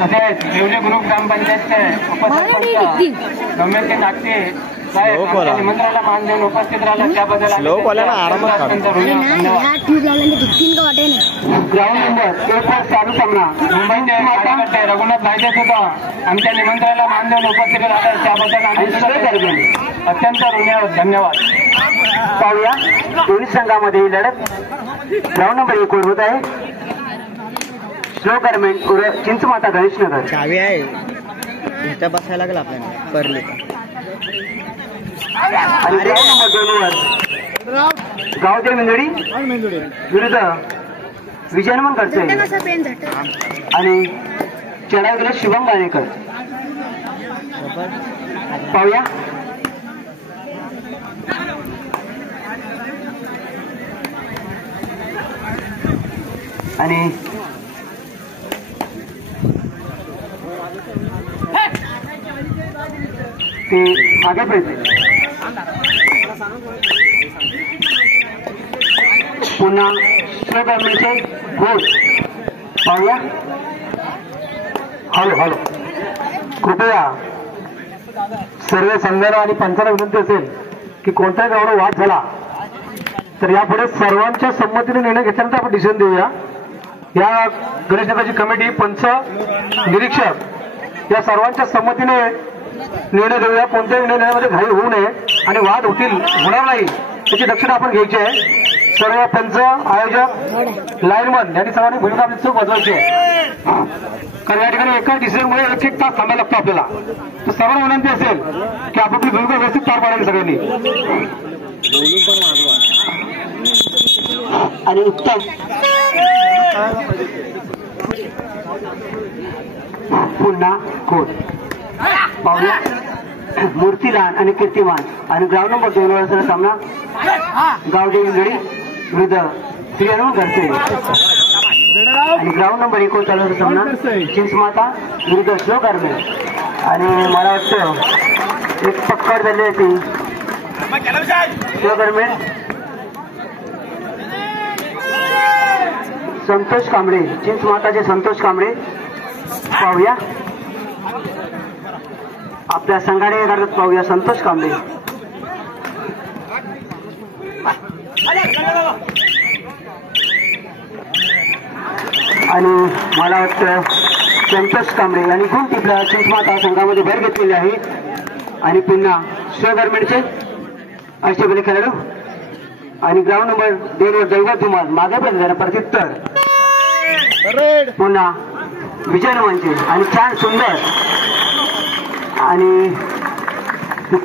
तसेच देवली ग्रुप ग्रामपंचायतचे उपसरपंच रमेशजी नागते निमंत्रणाला मान देऊन उपस्थित राहिला त्याबद्दल ग्राउंड नंबर 1 वर चालू सामना मुंबईचे कार्यकर्ते रघुनाथ भाईजे सुद्धा आमच्या निमंत्रणाला मान देऊन उपस्थित राहिले त्याबद्दल आम्ही अत्यंत ऋणी आहोत. धन्यवाद. पाहूया दोन्ही संघामध्ये ही लढत ग्राउंड नंबर 1 वर होत आहे. स्लो गव्हर्नमेंट चिंचमाता गणेशनगर चावी आहे इथं बसायला लागला आपल्याला परले. आणि ग्राउंड नंबर 2 वर गावदेव मेंदुडी विरुद्ध विजयनमन करते आणि चढाव गेले शुभम गाणेकर. पाहूया आणि ते मागे पडते पुन्हा गव्हर्नमेंटचे गोल. पाहूया. हॅलो हॅलो कृपया सर्व संघाला आणि पंचाला विनंती असेल की कोणत्याही गावाला वाद झाला तर यापुढे सर्वांच्या संमतीने निर्णय घेतल्यानंतर आपण डिसिजन देऊया. या गणेशनगरची कमिटी पंच निरीक्षक या सर्वांच्या संमतीने निर्णय देऊया. कोणत्याही निर्णय घेण्यामध्ये घाई होऊ नये आणि वाद होणार नाही याची दक्षता आपण घ्यायची आहे. सर्व पंच आयोजक लाईनमन यांनी सर्वांनी भूमिका आपली चूक बदलायची आहे कारण या ठिकाणी एका डिसिजनमुळे 1-1 तास थांबायला लागतो आपल्याला. तर सर्वांना विनंती असेल की आपापली भूमिका व्यवस्थित पार पाडावी सगळ्यांनी. आणि उत्तम पुन्हा कोट. पाहूया मूर्तीलान आणि कीर्तिमान आणि ग्राउंड नंबर 2 वर सामना गावदेव इंगडी विरुद्ध श्रीहनुमान घरचे आणि ग्राउंड नंबर 1 वर चालू सामना चिंचमाता विरुद्ध स्लो गव्हर्नमेंट. आणि मला वाटतं एक पक्कड झाली होती स्लो गव्हर्नमेंट संतोष कांबळे चिंचमाताचे संतोष कांबळे. पाहूया आपल्या संघाने करत. पाहूया संतोष कांबळे आणि मला वाटतं संतोष कांबळे यांनी गुण टिपला चिंचमाता संघामध्ये भर घेतलेली आहे. आणि पुन्हा स्लो गव्हर्नमेंटचे अष्टपैलू खेळाडू आणि ग्राउंड नंबर 2 वर दैवत धुमाल मागे पर्यंत प्रत्युत्तर पुन्हा विजयनमनचे आणि छान सुंदर आणि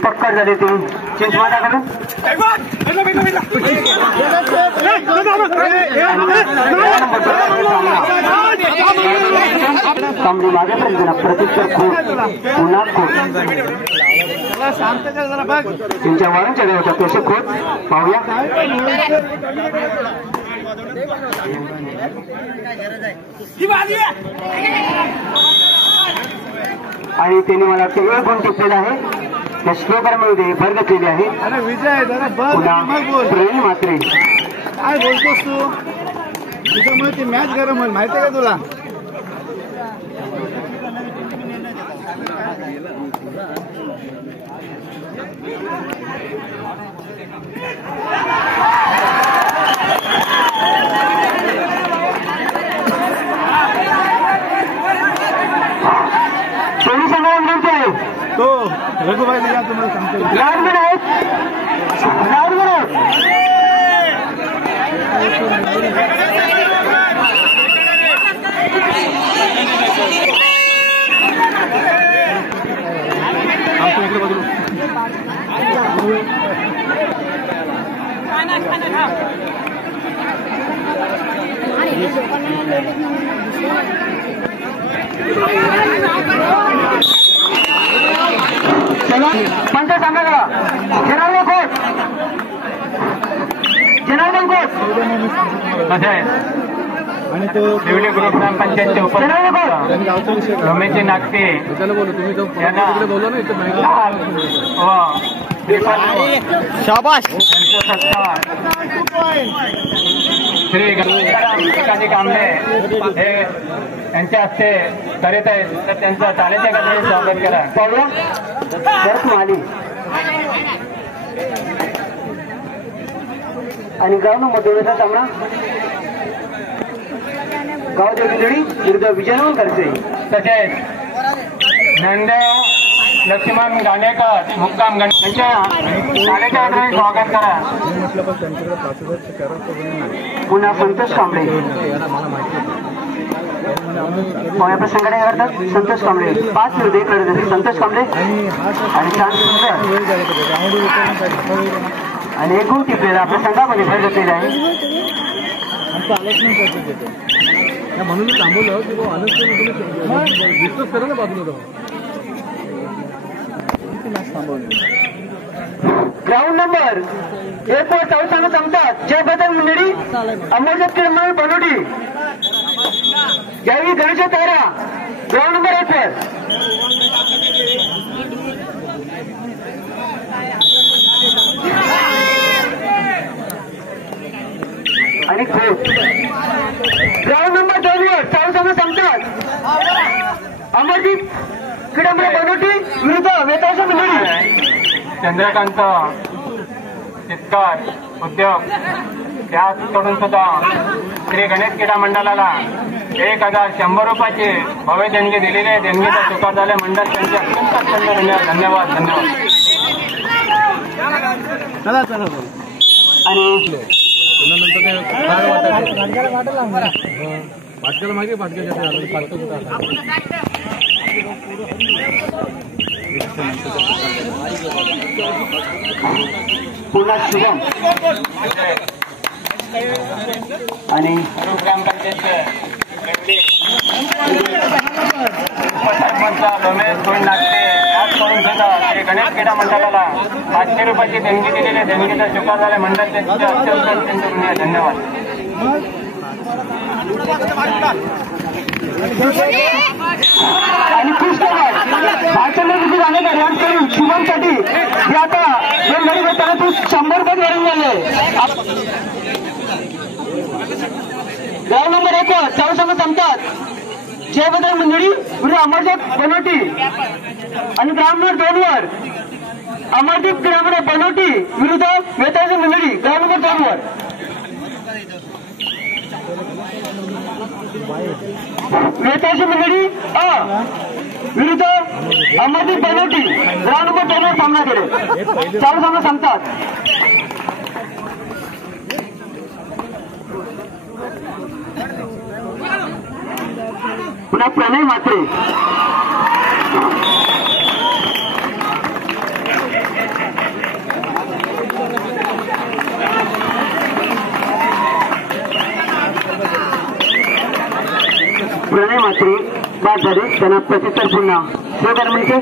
पक्कड झाले ते चिंचमाताकडून. कांबळे मागे पर्यंत प्रत्युत्तर खोट पुन्हा खोट त्यांच्या वारून चढे होता तसे खोट. पाहूया आणि त्यांनी मला वाटतं 1 गुण टिपलेला आहे. त्या श्लोकांमध्ये भर घेतलेली आहे. प्रेमी मात्रे काय बोलतोस तू तुझ्यामुळे ती मॅच गरम होईल माहिती आहे का तुला. दोन्ही संघाला विनंती आहे तो रघुभाई या तुम्हाला सांगतो लाडगड आहेत पंच सांगा जनार्दन कोट आणि तो देवली ग्रुप ग्रामपंचायतचे उपसरपंच रमेशजी नागते शाबाश त्यांचा सत्कार श्री गणपती कांबळे हे यांच्या हस्ते करीत आहेत, तर त्यांचं तालेच्या गजराने स्वागत करा. पाहूया परत माली आणि गाव नंबर 2चा सामना गाव देवगिरी विरुद्ध विजयनगर करते. तसेच नंदेव लक्ष्मण गाणेकर मुक्काम यांच्या तालेच्या गजराने स्वागत करा. पुन्हा संतोष कांबळे पोळ्या प्रसंगाने करतात. संतोष कांबळे 5 विरुद्ध 1 लढत झाली. संतोष कांबळे आणि आणि एकूण टिपलेला आपल्या संघामध्ये भर घेतलेला आहे. म्हणून थांबवलं की डिस्कस करा ना बाजूला ग्राउंड नंबर 1 वर 24 संघ संपतात. जयबदन मंडळी अमोलजत किरमल बनोडी यावेळी गणेश तयारा ग्राउंड नंबर 1 वर आणि ग्राउंड नंबर 2 वर 24 संघ संपतात. अमरदीप किडंबरे बनोटी विरुद्ध वेताळच्या मंडळी. चंद्रकांत चितकर उद्योग त्याकडून सुद्धा श्री गणेश क्रीडा मंडळाला 1100 रुपयाची भव्य देणगी दिलेली आहे. देणगीचा स्वीकार झाले मंडळ त्यांचे अत्यंत धन्यवाद. आणि पाटक्याला माहिती पुन्हा शुभम आणि रमेश गोविंद नागटे याचकडून सुद्धा श्री गणेश क्रीडा मंडळाला 500 रुपयाची देणगी दिलेली आहे. देणगीचा स्वीकार झाला मंडळ त्यांचे अत्यंत धन्यवाद. आणि पुष्कळ भाषण जाणेकर यांकडून शुभमसाठी हे आता दोन गडी होताना तू 100 रुपये मिळून झाले. ग्राउंड नंबर 1 वर 24 संघ संपतात. जयबद्र मंडळी विरुद्ध अमरदीप बनोटी आणि ग्राउंड नंबर 2 वर अमरदीप किडंबरे बनोटी विरुद्ध वेताळची मंडळी ग्राउंड नंबर 2 वर. वेताळची मंडळी विरुद्ध अमरदीप बनोटी ग्राउंड नंबर 2 वर सामना केले. 4 संघ संपतात. पुन्हा प्रणय मात्रे बाद झाले. त्यांना प्रतितर पुन्हा स्वीकार मिळते.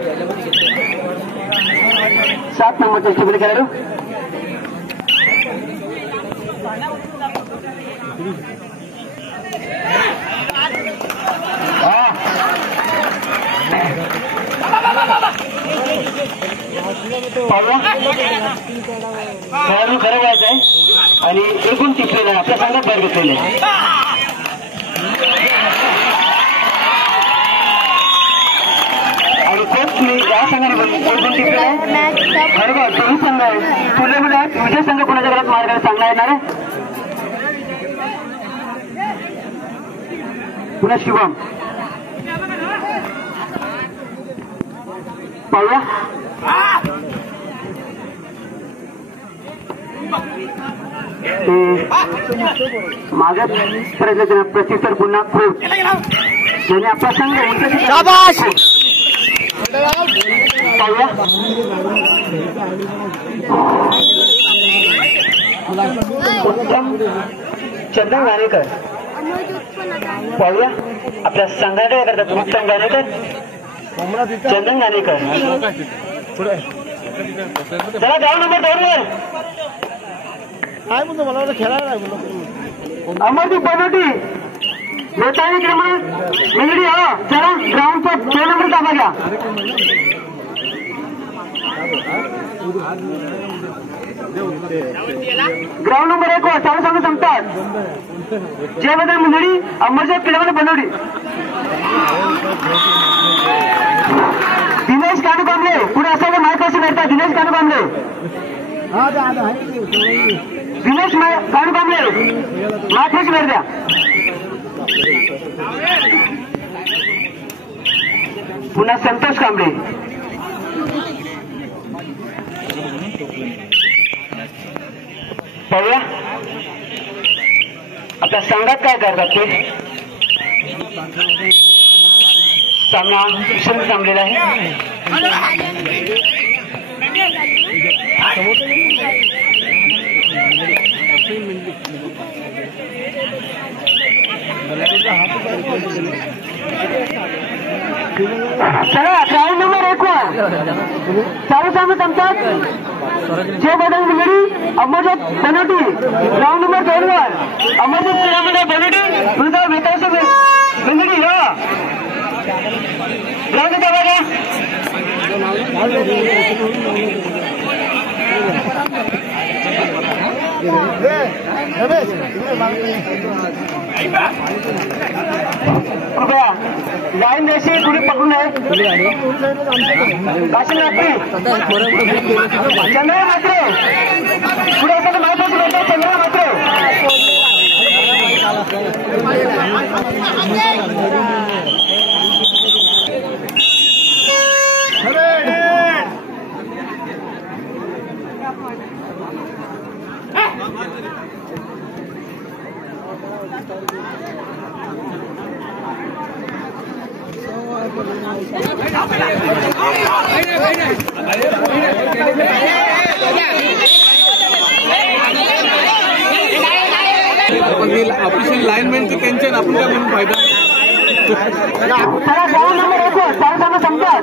7 नंबरचा स्टेबल करायला खेळाडू खरं व्हायचं आहे आणि एकूण टिपलेला आपल्या संघात बाहेर घेतलेले आणि कोच मी या संघाने एकूण टिपलेला आहे. बरोबर 24 संघ आहे. टुर्नामेंट विजय संघ कोणाच्या घरात मार्गाने चांगला येणार आहे. पुन्हा शिवम पाहूया. मागत प्रयत्न प्रतितर पुन्हा खूप ज्याने आपला संघ पाहूया. उत्तम चंदन गाणेकर पाहूया. आपल्या संघाकडे करतात उत्तम गाणेकर चंदन गाणेकर. चला गाव नंबर 2 वर काय म्हणतो मला वाटतं खेळायला अमरदीप बनोटी वेताळी क्रमांक मिळडी. हो चला ग्राउंडचा 2 नंबर ताबा घ्या. ग्राउंड नंबर 1 वर चालू सामने संपतात. जय बदल मंडळी अंबरनाथ क्रीडा बनवली. दिनेश कानूकांबळे पुढे असलेले मायपाशी भेटतात. दिनेश कानूकांबळे दिनेश कानूकांबळे मायपाशी भेट द्या. पुन्हा संतोष कांबळे. पाहूया आपल्या संघात काय करतात ते. सामना क्षण थांबलेला आहे. चला ग्राउंड नंबर 1 वर चालू सामने संपतात. जय बदल मंडळी अंबरनाथ बनवटी. ग्राउंड नंबर 2 वर अंबरनाथ क्रीडा मंडळ बनवटी विरुद्ध वेतावसे मंडळी. ग्राउंड दबागा. कृपया लाईन द्यायची कुणी पकडून आहे. काशीम नागरी चंद्रा मात्रे पुढे असं माहिती होतं. चंद्रा मात्रे ऑफिशियल लाईनमॅनचं टेन्शन आपण काय म्हणून फायदा. ग्राउंड नंबर 1 वर चालू सामने संपतात.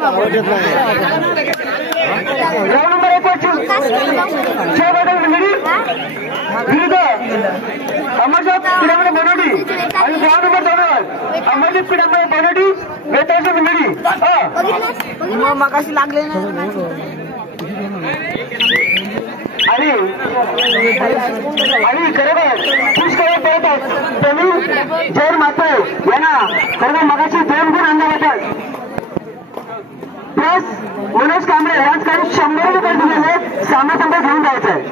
ग्राउंड नंबर 1 वर जय बदल मंडळी विरुद्ध अंबरनाथ क्रीडा मंडळ बनवटी आणि ग्राउंड नंबर 2 वर अंबरनाथ क्रीडा मंडळ बनवटी वेतावसे मंडळी. मगाशी लागले ना. आणि खरोखर खुश करत पडतात. त्यांनी जैन मात्र यांना खरोखर मगाशी 2 गुण अंदाज येतात. प्लस मनोज कांबळे यांच्याकडून 100 रुपये दिलेले सामना संघ घेऊन जायचं आहे.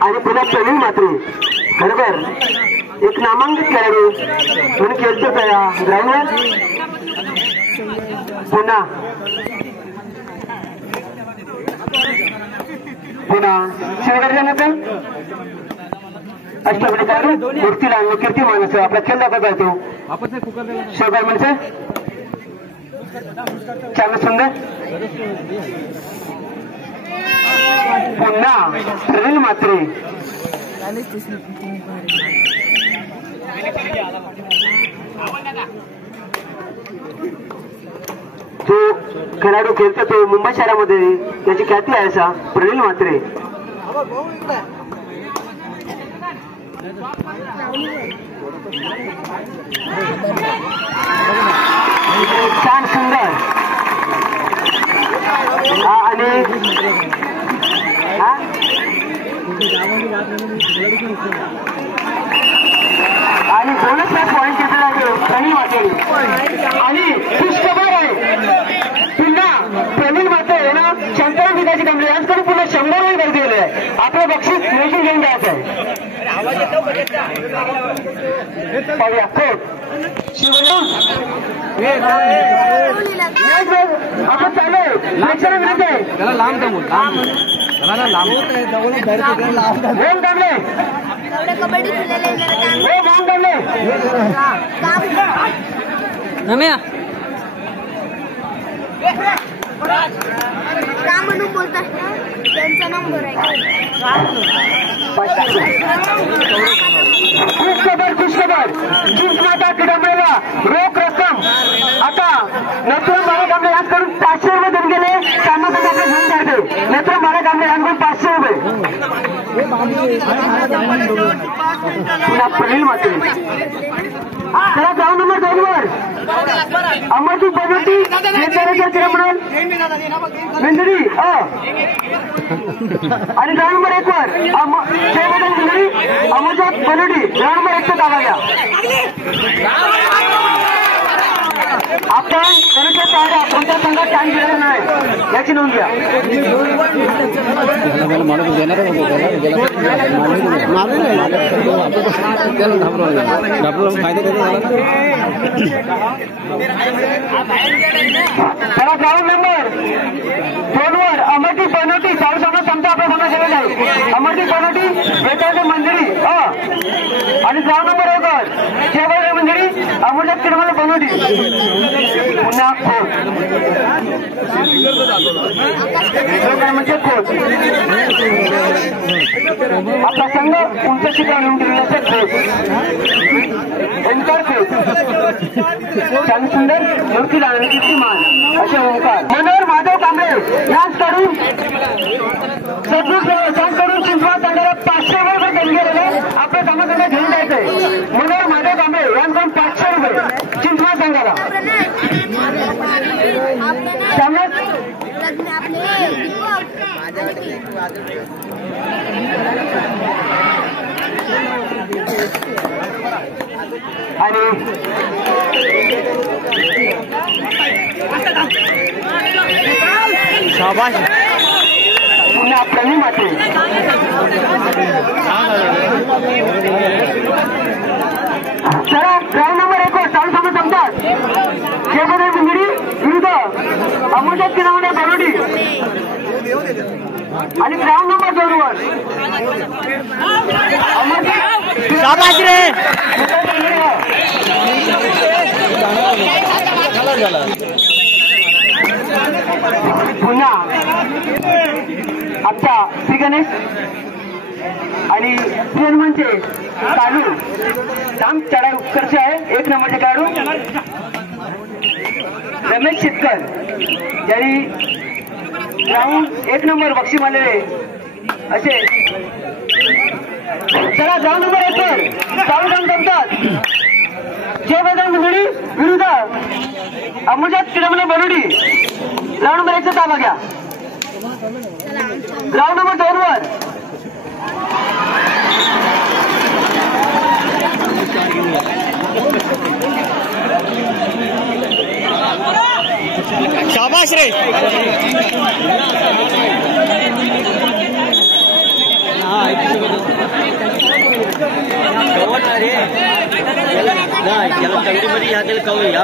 आणि पुन्हा प्रवीण मात्रे खरोखर एक नामांकित खेळाडू म्हणून खेळतो का या ग्राउंडवर. पुन्हा शिवगर्जनाचा अष्टपैलू मूर्तीला कीर्ती माणूस आपला खेळ दाखवत येतो. शिवगार म्हणजे चांगलं सुंदर. पुन्हा प्रवीण मात्रे जो खेळाडू खेळतो तो मुंबई शहरामध्ये त्याची ख्याती आहे असा प्रवीण मात्रे. छान सुंदर आणि बोनसला पॉईंट घेतला आहे प्रवीण मात्रे. आणि पुष्कळ आहे पुन्हा प्रवीण मात्रे ना शंकरराव विकाची कंपनी यांच्याकडून पुन्हा 100 रुपये गर्दी दिले आहे. आपलं बक्षीस नियोजन घेऊन द्यायचं आहे. पाहूया खोट आपण चालू लक्षात विनंती आहे. त्याला लांब जमून त्याला लांब बोल दामले कबड्डी हो बोल दामले नम्या का म्हणून बोलतात त्यांचा नंबर आहे. खुशखबर जिंक माता क्रीडा मंडळाला रोख रक्कम आता नथुराम बाळा कांबळे यांच्याकडून 500 रुपये देऊन गेले. सामना संघाकडे घेऊन जायचे. नथुराम बाळा कांबळे यांच्याकडून 500 रुपये. पुन्हा प्रवीण माते चला ग्राउंड नंबर 2 वर अमरदीप बनवटी म्हणून मेंदडी आणि ग्राउंड नंबर 1 वर अमरदीप बनवटी ग्राउंड नंबर 1 चा दावा घ्या. आपण गणेशच्या पायऱ्या कोणत्या संघात टाइम दिलेला नाही याची नोंद घ्या. त्याला ग्राउंड नंबर 2 वर अमरदीप बनवटी चालू संघ संपता आपला संघ केलेला आहे. अमरदीप बनवटी वेताळचे मंदिरी आणि ग्राउंड नंबर 1 वर शेवळ मंदिरी अमरदीप तिरुमला बनवटी पुन्हा खोट म्हणजे खोट आपला संघ उंच शिखर येऊन गेलेला खोट ओंकार खोट छान सुंदर मूर्तीला आणि कीर्तिमान असे ओंकार मनोहर माधव कांबळे यांच्याकडून सदृशकडून चिंचवड संघाला 500 रुपये देणगी गेलेले आपल्या समाजाला घेऊन जायचंय. मनोहर माधव कांबळे यांच्याकडून 500 रुपये चिंचवड संघाला आणि शाबाश पुन्हा प्रवीण माते चला ग्राउंड नंबर 1 वर चालू सामना संपतात. शेवटी मुंगडी विरुद्ध अमोजात किनावणे बरोडी आणि ग्राउंड नंबर 2 वर शाबाश रे पुन्हा आमचा श्री गणेश आणि प्रियनमनचे काढू काम चढा उत्कर्ष आहे. 1 नंबरचे काढू रमेश शेतकर ज्यांनी ग्राउंड 1 नंबर बक्षीस आलेले असे. चला ग्राउंड नंबर 1 वर चालू काम जमतात. जयवेदन मुंगडी विरुद्ध अमोजात तिरुमला बरोडी ग्राउंड नंबर 1 चा ताबा घ्या. ग्राउंड नंबर 2 वर शाबाश रे चांगली ह्या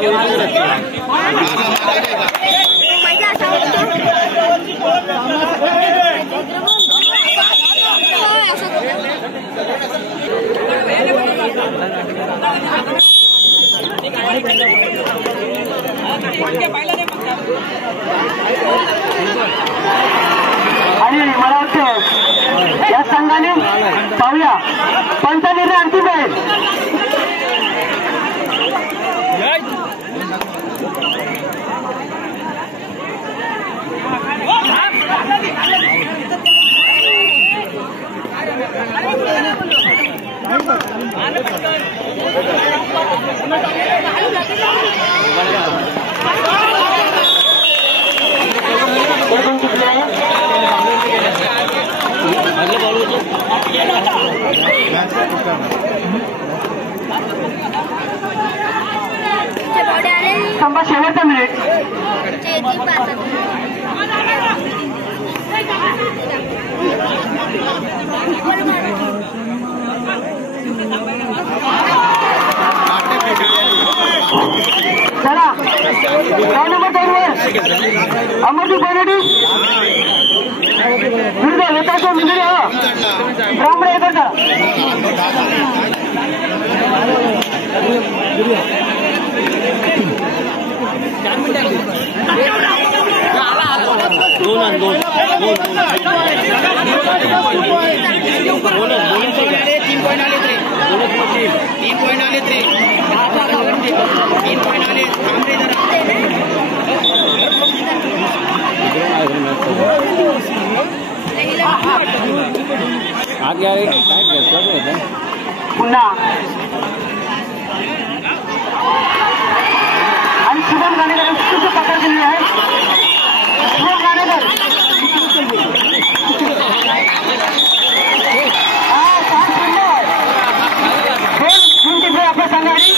आणि मला वाटतं या संघाने पाहूया पंच निर्णय अंतिम आहे. संभा शेवटचा मिनिट चला ग्राउंड नंबर 2 वर अमरदीप बनवटी विरुद्ध वेताळचे मंदिर ग्राउंड नंबर 1 चा आगे पुन्हा आणि शुभम गाणेकर उत्कृष्ट पकड दिली आहे. शुभम गाणेकर आपल्या संघाने